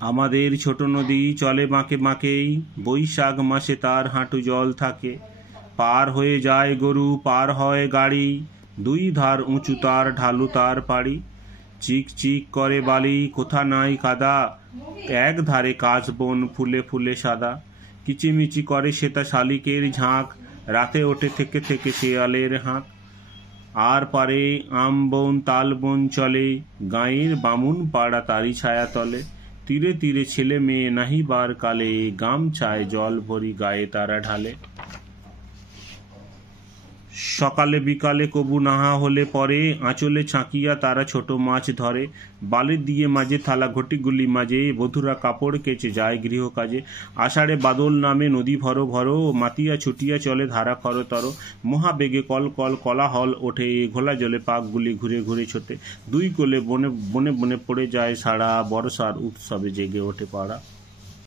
আমাদের ছোট নদী চলে বাঁকে বাঁকেই, বৈশাখ মাসে তার হাঁটু জল থাকে। পার হয়ে যায় গরু, পার হয় গাড়ি, দুই ধার উঁচু তার, ঢালু তার পাড়ি। চিক চিক করে বালি, কোথা নাই কাদা, এক ধারে কাশবন ফুলে ফুলে সাদা। কিচিমিচি করে সেতা শালিকের ঝাঁক, রাতে ওঠে থেকে থেকে শেয়ালের হাঁক। আর পারে আমবন তালবন চলে, গাঁয়ের বামুন পাড়া তারি ছায়া তলে। তীরে তীরে ছেলে মেয়ে নাহিবার কালে, গামছায় জল ভরি গায়ে তারা ঢালে। সকালে বিকালে কবু নাহা হলে পরে, আঁচলে ছাঁকিয়া তারা ছোট মাছ ধরে। বালি দিয়ে মাঝে থালা ঘটিগুলি মাঝে, বধূরা কাপড় কেচে যায় গৃহকাজে। আষাঢ়ে বাদল নামে নদী ভরো ভরো, মাতিয়া ছুটিয়া চলে ধারা খরতর। মহাবেগে কল কল কোলাহল ওঠে, ঘোলা জলে পাকগুলি ঘুরে ঘুরে ছোটে। দুই কোলে বনে বনে বনে পড়ে যায় সারা, বর্ষার উৎসবে জেগে ওঠে পাড়া।